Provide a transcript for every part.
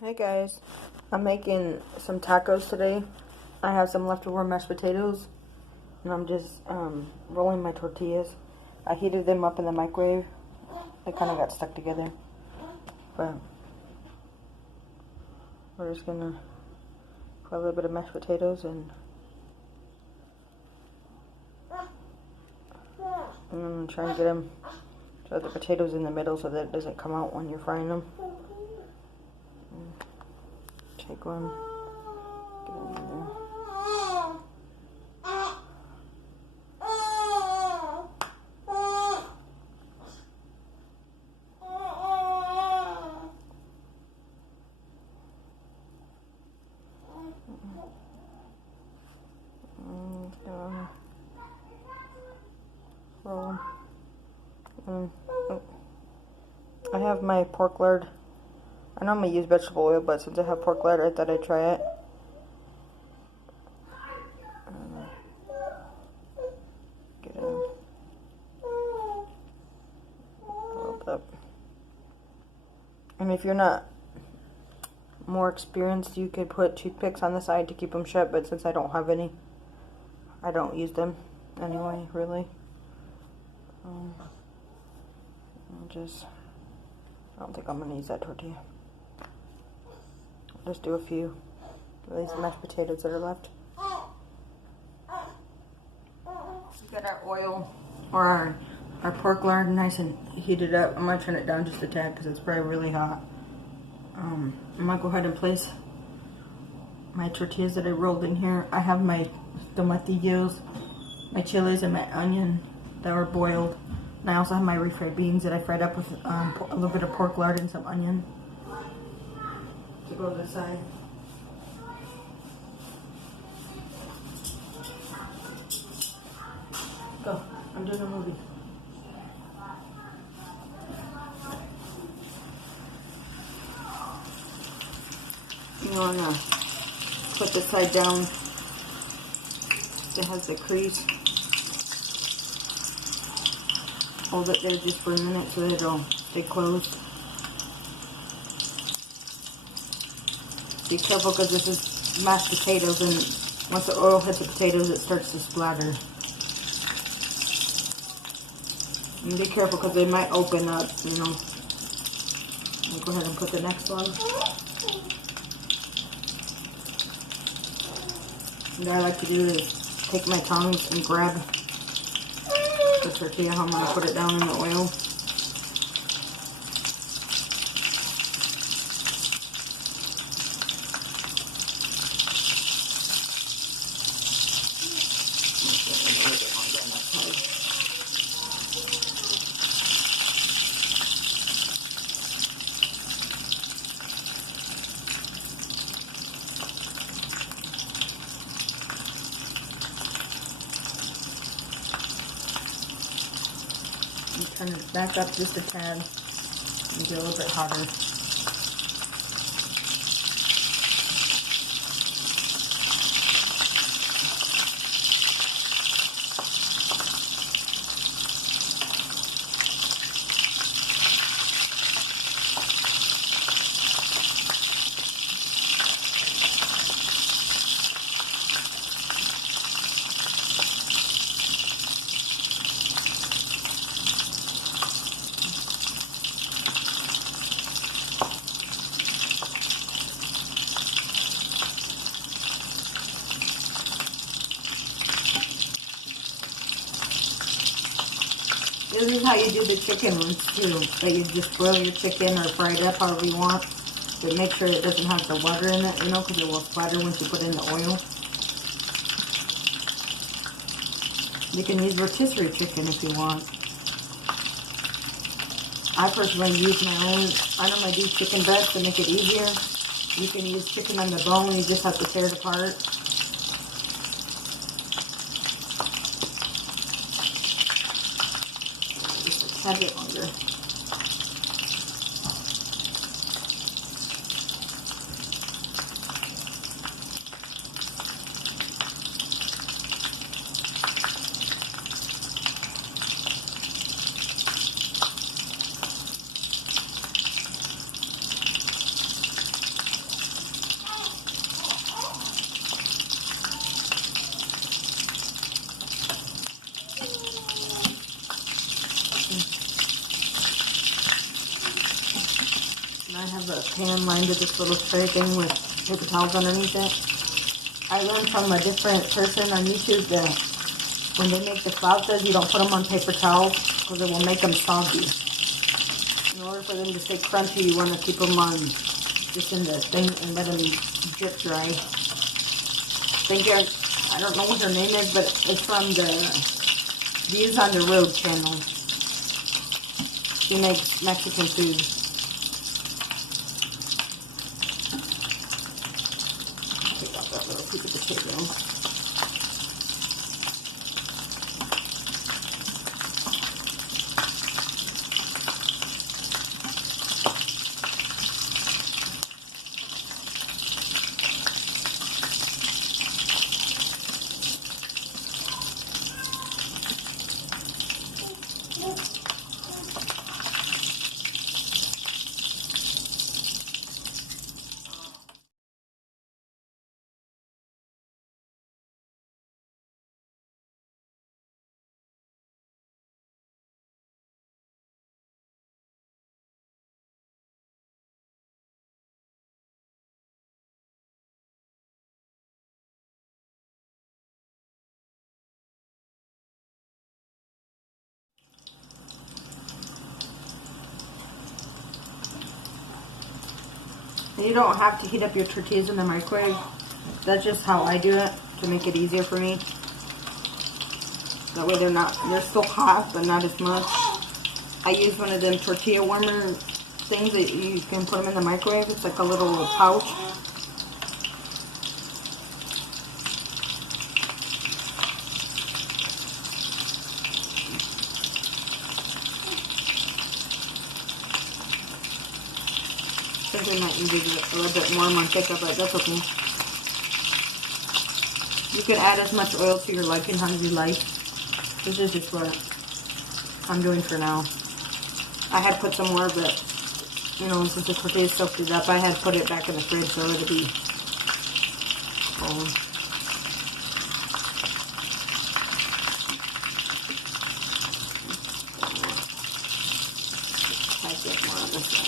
Hey guys, I'm making some tacos today. I have some leftover mashed potatoes and I'm just rolling my tortillas. I heated them up in the microwave. They kind of got stuck together, but we're just gonna put a little bit of mashed potatoes and I'm gonna try and get them so the potatoes in the middle so that it doesn't come out when you're frying them. Take one, get it in there. Roll. I have my pork lard. I normally use vegetable oil, but since I have pork lard, I thought I'd try it. Get it rolled up. And if you're not more experienced, you could put toothpicks on the side to keep them shut, but since I don't have any, I don't use them anyway, really. I don't think I'm going to use that tortilla. Just do a few of these mashed potatoes that are left. We got our oil or our pork lard nice and heated up. I'm going to turn it down just a tad because it's probably really hot. I'm going to go ahead and place my tortillas that I rolled in here. I have my tomatillos, my chilies, and my onion that were boiled. And I also have my refried beans that I fried up with a little bit of pork lard and some onion. To go to the side. Go. I'm doing a movie. You want to put the side down. It has the crease. Hold it there just for a minute so that it'll stay closed. Be careful because this is mashed potatoes, and once the oil hits the potatoes, it starts to splatter. And be careful because they might open up, you know. I'll go ahead and put the next one. What I like to do is take my tongs and grab the tortilla. I'm going to put it down in the oil. Turn it back up just a tad and get a little bit hotter. This is how you do the chicken ones too. That you just boil your chicken or fry it up however you want. But make sure it doesn't have the water in it, you know, because it will splatter once you put in the oil. You can use rotisserie chicken if you want. I personally use my own. I normally do chicken breast to make it easier. You can use chicken on the bone. You just have to tear it apart. A bit longer. pan lined with this little tray thing with paper towels underneath it. I learned from a different person on YouTube that when they make the salsas, you don't put them on paper towels because it will make them soggy. In order for them to stay crunchy, you want to keep them on just in the thing and let them drip dry. I don't know what her name is, but it's from the Views on the Road channel. She makes Mexican food. Take out that little piece of potato. You don't have to heat up your tortillas in the microwave. That's just how I do it to make it easier for me. That way they're still hot, but not as much. I use one of them tortilla warmer things that you can put them in the microwave. It's like a little pouch. I think I might need a little bit more manteca, but that's okay. You can add as much oil to your liking how you like. This is just what I'm doing for now. I had put some more, but you know, since the tortillas soaked it up, I had put it back in the fridge so it'd be cold. I get more on this side.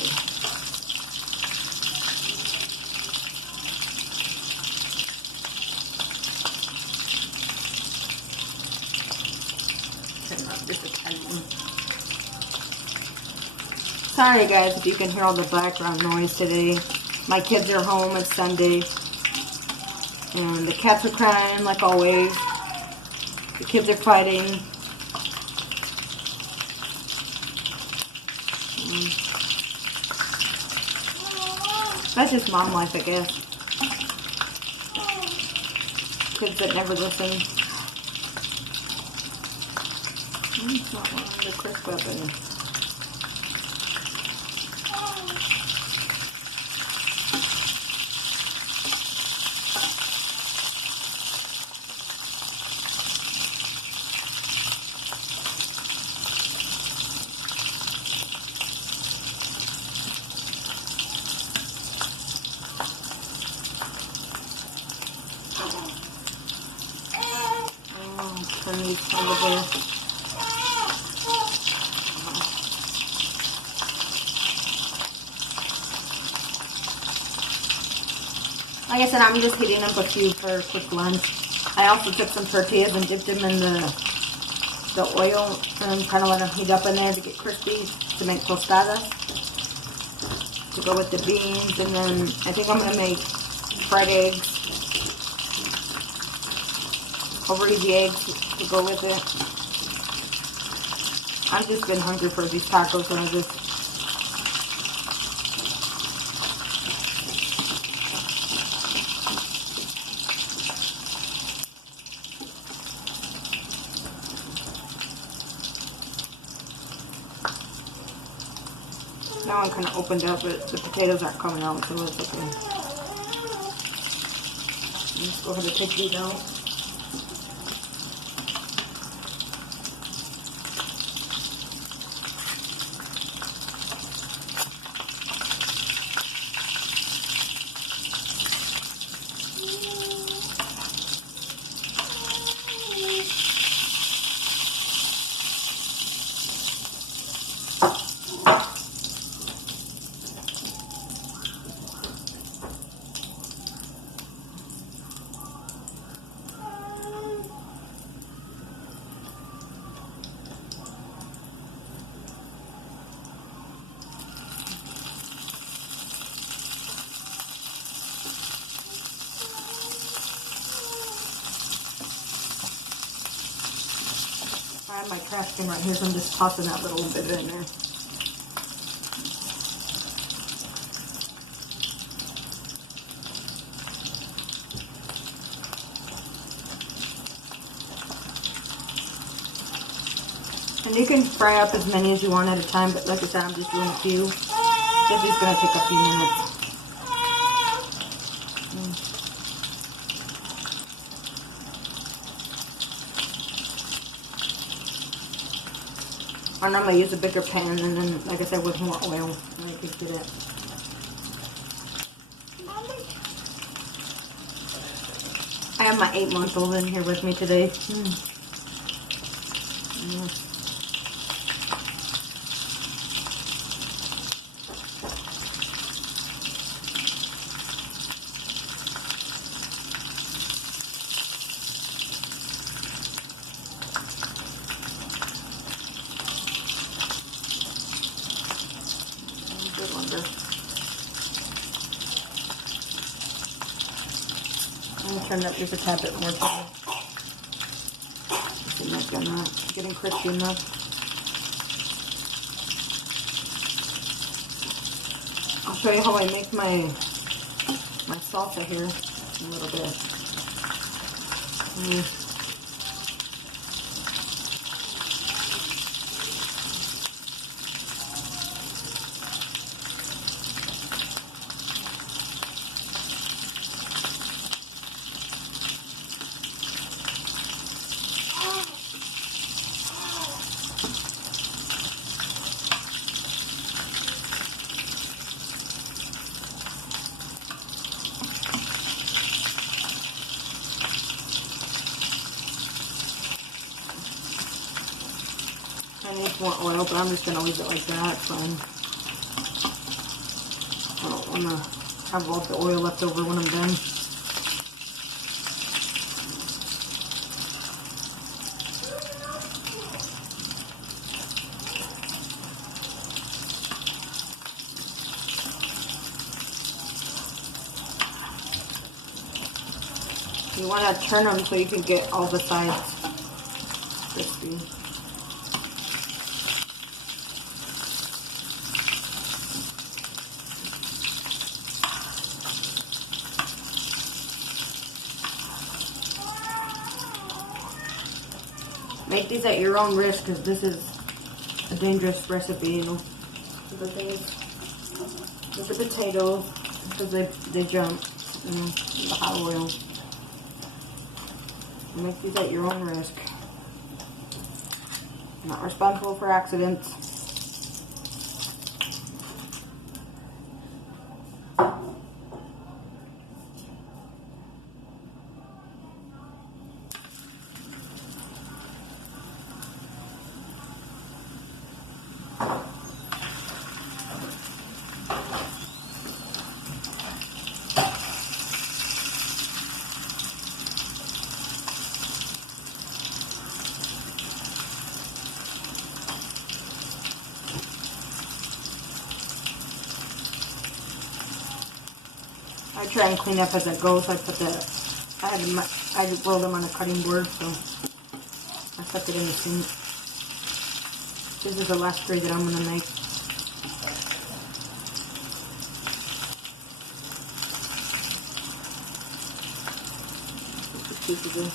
Sorry guys if you can hear all the background noise today. My kids are home, it's Sunday. And the cats are crying like always. The kids are fighting. That's just mom life, I guess. Kids that never listen. It's not one of the crisp weapons. Turn these over there. Like I said, I'm just heating up a few for a quick lunch. I also took some tortillas and dipped them in the oil and kind of let them heat up in there to get crispy to make tostadas to go with the beans. And then I think I'm going to make fried eggs. Over easy eggs to go with it. I've just been hungry for these tacos and I just now I'm kind of opened up, but the potatoes aren't coming out, so it's okay. Let's go ahead and take these out. have my trash can right here, so I'm just tossing that little bit in there. And you can fry up as many as you want at a time, but like I said, I'm just doing a few. This is going to take a few minutes. And I'm going to use a bigger pan, and then, like I said, with more oil, I can do that. I have my 8-month-old in here with me today. Good wonder. I'm going to turn it up just a tad bit more. Getting crispy enough. I'll show you how I make my salsa here in a little bit. I need more oil, but I'm just going to leave it like that. So I don't want to have all the oil left over when I'm done. You want to turn them so you can get all the sides crispy. Make these at your own risk, because this is a dangerous recipe, you know. The things with the potatoes, because they jump, you know, in the hot oil. Make these at your own risk. I'm not responsible for accidents. I try and clean up as I go, so I put I rolled them on a cutting board, so I stuck it in the sink. This is the last 3 that I'm going to make. Just a piece of this.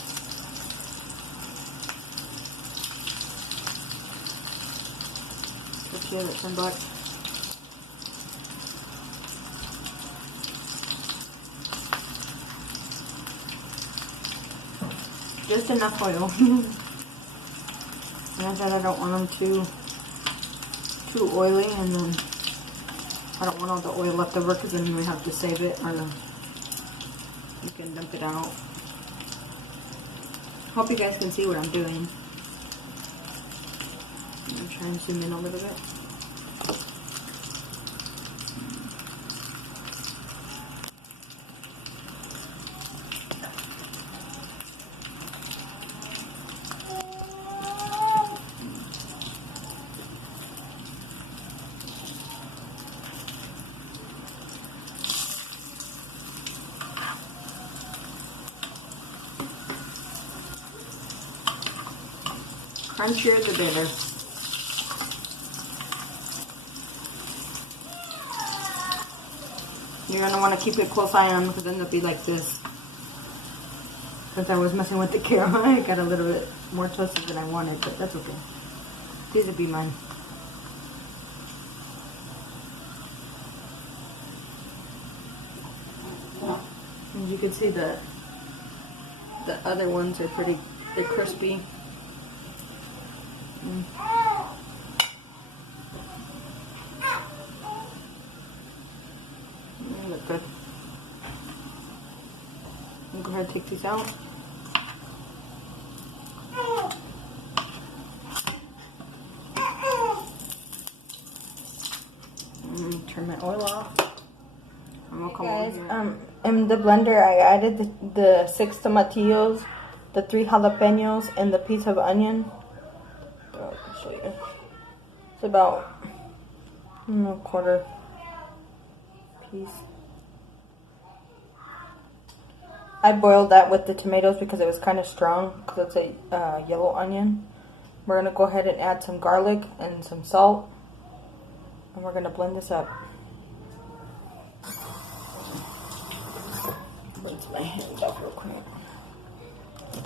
That's it, it's $10. Just enough oil. And I said I don't want them too oily, and then I don't want all the oil left over, because then we have to save it, or you can dump it out. Hope you guys can see what I'm doing. I'm going to try and zoom in a little bit. crunchier the better. You're going to want to keep a close eye on because then they'll be like this. Because I was messing with the camera, I got a little bit more toasted than I wanted, but that's okay. These would be mine. And you can see the other ones are they're crispy. They look good. I'll go ahead and take these out. Turn my oil off. I'm gonna come over here. In the blender, I added the 6 tomatillos, the 3 jalapenos, and the piece of onion. I'll show you. It's about a quarter piece. I boiled that with the tomatoes because it was kind of strong because it's a yellow onion. We're going to go ahead and add some garlic and some salt. And we're going to blend this up. Rinse my hands off real quick.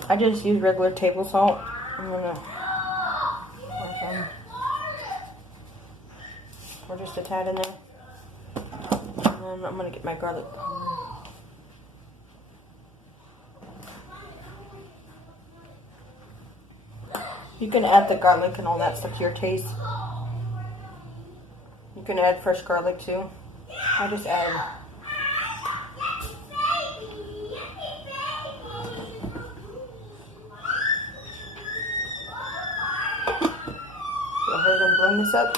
I just use regular table salt. I'm going to pour just a tad in there. And then I'm going to get my garlic. You can add the garlic and all that stuff to your taste. You can add fresh garlic too. I just add. Go ahead and blend this up.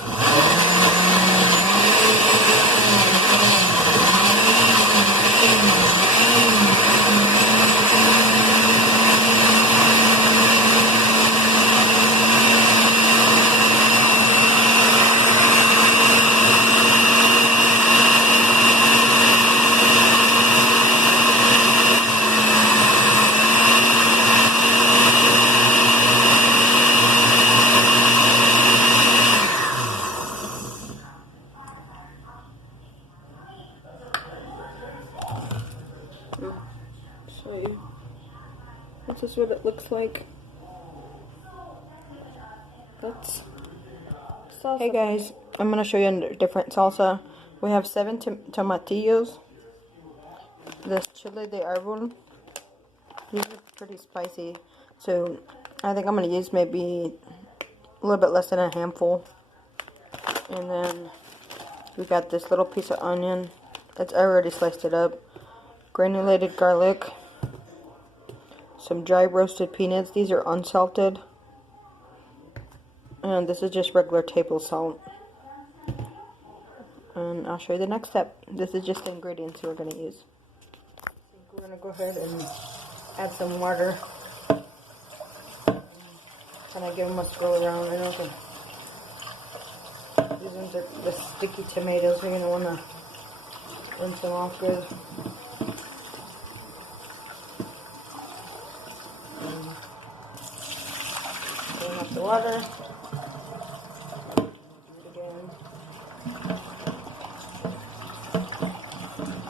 Show you. This is what it looks like. That's salsa. Hey guys, I'm gonna show you a different salsa. We have 7 tomatillos. This chile de árbol. These are pretty spicy, so I think I'm gonna use maybe a little bit less than a handful. And then we got this little piece of onion. It's already sliced it up. Granulated garlic, some dry roasted peanuts. These are unsalted, and this is just regular table salt. And I'll show you the next step. This is just the ingredients we're going to use. We're going to go ahead and add some water. Kind of give them a swirl around. I know these ones are the sticky tomatoes. You're going to want to rinse them off good. Clean up the water.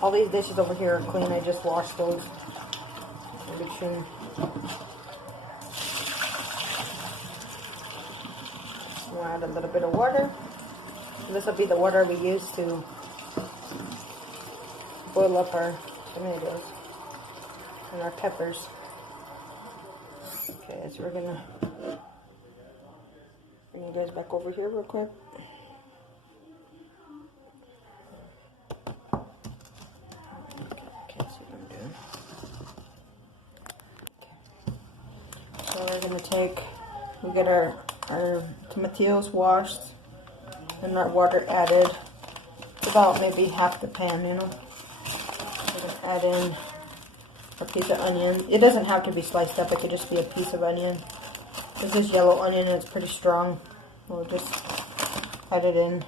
All these dishes over here are clean. I just washed those. We'll add a little bit of water. This will be the water we use to boil up our tomatoes and our peppers. Okay, so we're gonna bring you guys back over here real quick. Can't see what I'm doing. Okay. So we're gonna we get our tomatillos washed and our water added. It's about maybe half the pan, you know. We're gonna add in a piece of onion. It doesn't have to be sliced up, it could just be a piece of onion. This is yellow onion and it's pretty strong. We'll just add it in.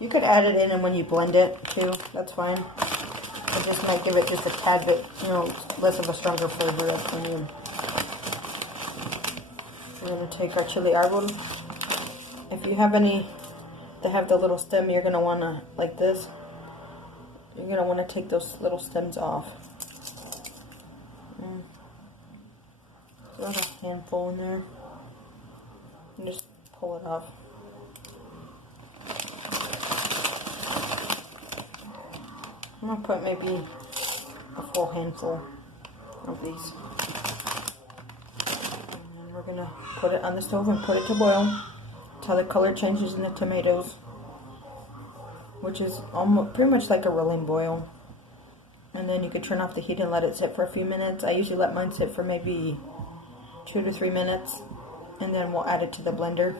You could add it in and when you blend it too, that's fine. It just might give it just a tad bit, you know, less of a stronger flavor of onion. We're going to take our chili árbol. If you have any that have the little stem, you're going to want to, like this, you're going to want to take those little stems off. Throw a handful in there and just pull it off. I'm going to put maybe a full handful of these. And then we're going to put it on the stove and put it to boil until the color changes in the tomatoes, which is almost pretty much like a rolling boil. And then you could turn off the heat and let it sit for a few minutes. I usually let mine sit for maybe 2 to 3 minutes, and then we'll add it to the blender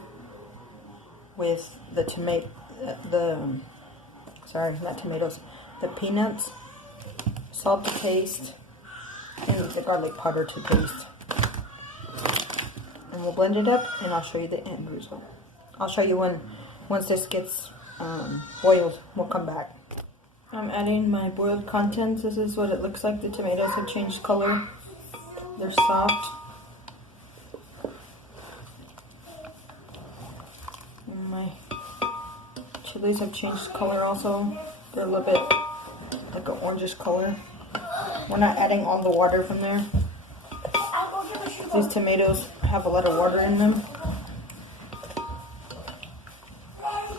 with the the peanuts, salt to taste, and the garlic powder to taste. And we'll blend it up, and I'll show you the end result. I'll show you once this gets boiled, we'll come back. I'm adding my boiled contents. This is what it looks like. The tomatoes have changed color. They're soft. And my chilies have changed color also. They're a little bit like an orangish color. We're not adding all the water from there. These tomatoes have a lot of water in them.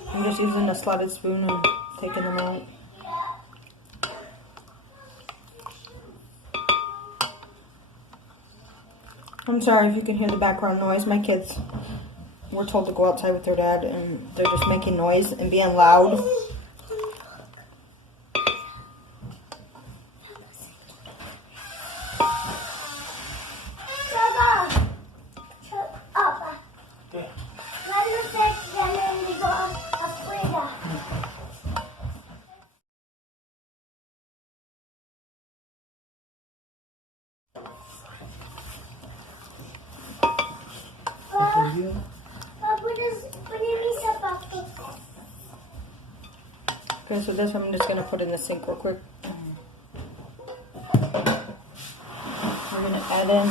I'm just using a slotted spoon and taking them out. I'm sorry if you can hear the background noise. My kids were told to go outside with their dad, and they're just making noise and being loud. Okay, so this I'm just going to put in the sink real quick. We're going to add in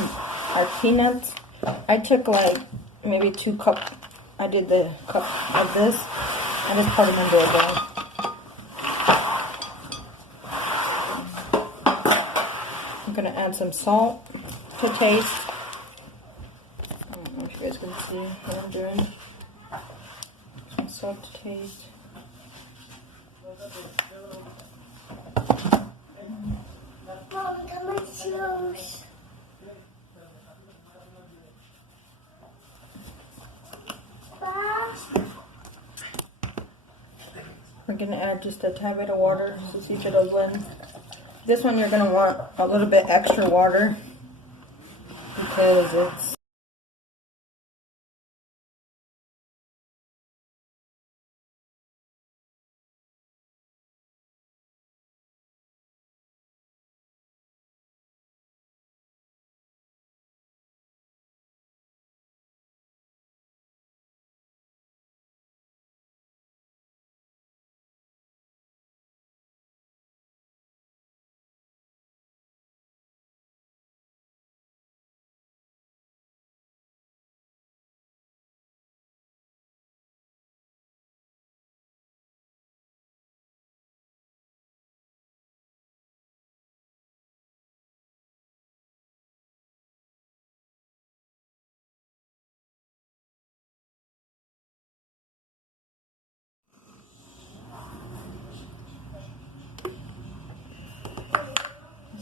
our peanuts. I took like maybe 2 cups. I did the cup of this. I just put them into a bowl. I'm going to add some salt to taste. I don't know if you guys can see what I'm doing. Some salt to taste. Mom, look at my shoes. We're going to add just a tad bit of water to see if it'll blend. This one you're going to want a little bit extra water because it's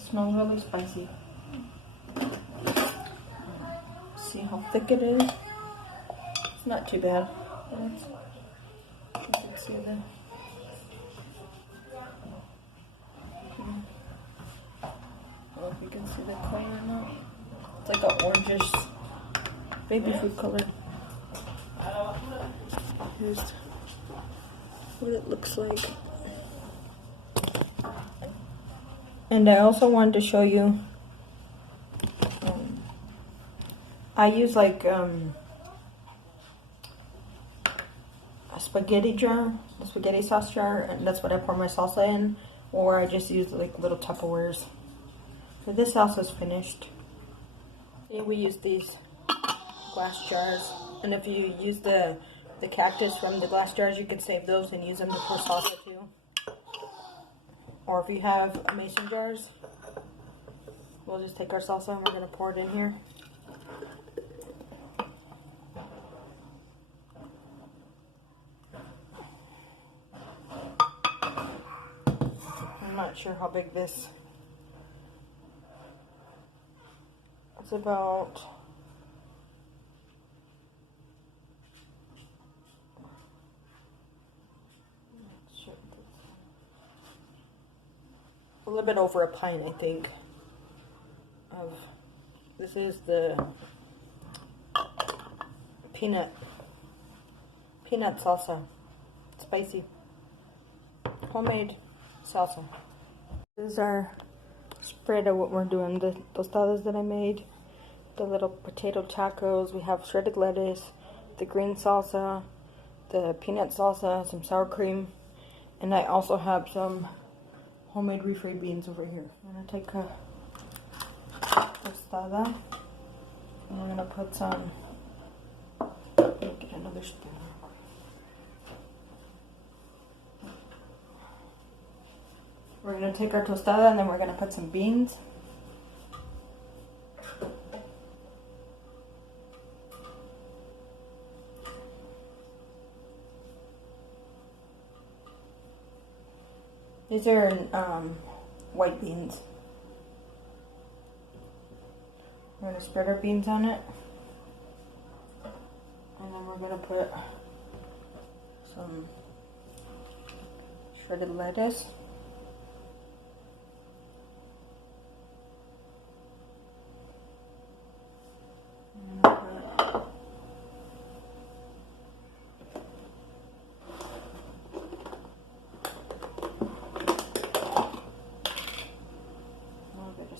smells really spicy. See how thick it is? It's not too bad. You can see the I don't know if you can see the color or not. It's like an orangish baby food color. Here's what it looks like. And I also wanted to show you, I use like a spaghetti jar, a spaghetti sauce jar, and that's what I pour my salsa in, or I just use like little Tupperwares. So this salsa is finished. Yeah, we use these glass jars. And if you use the cactus from the glass jars, you can save those and use them to pour salsa too. Or if you have mason jars, we'll just take our salsa and we're going to pour it in here. I'm not sure how big this. It's about a little bit over a pint, I think. This is the peanut salsa, spicy, homemade salsa. This is our spread of what we're doing. The tostadas that I made, the little potato tacos. We have shredded lettuce, the green salsa, the peanut salsa, some sour cream, and I also have some homemade refried beans over here. I'm gonna take a tostada and we're gonna put some. Let me get another spoon. We're gonna take our tostada and then we're gonna put some beans. These are white beans. We're gonna spread our beans on it, and then we're gonna put some shredded lettuce.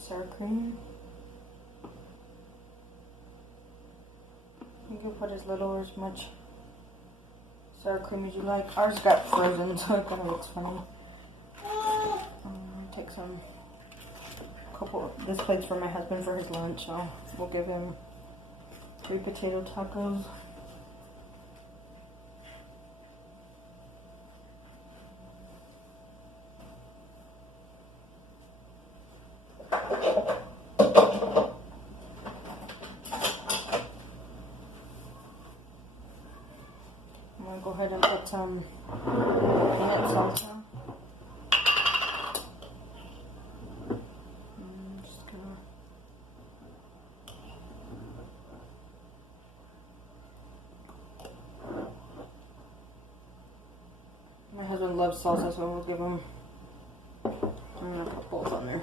Sour cream. You can put as little or as much sour cream as you like. Ours got frozen, so it kind of looks funny. Take this plate's for my husband for his lunch, so we'll give him 3 potato tacos. I'm going to go ahead and put some peanut salsa. My husband loves salsa, so we'll give him. I'm going to put both on there.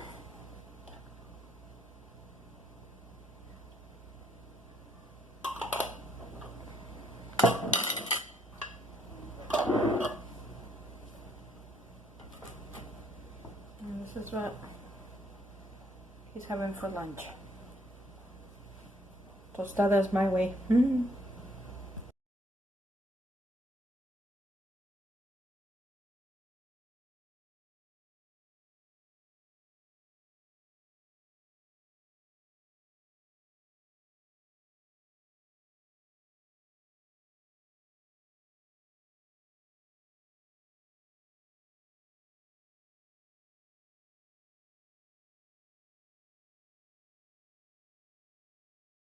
And this is what he's having for lunch. Tostadas my way.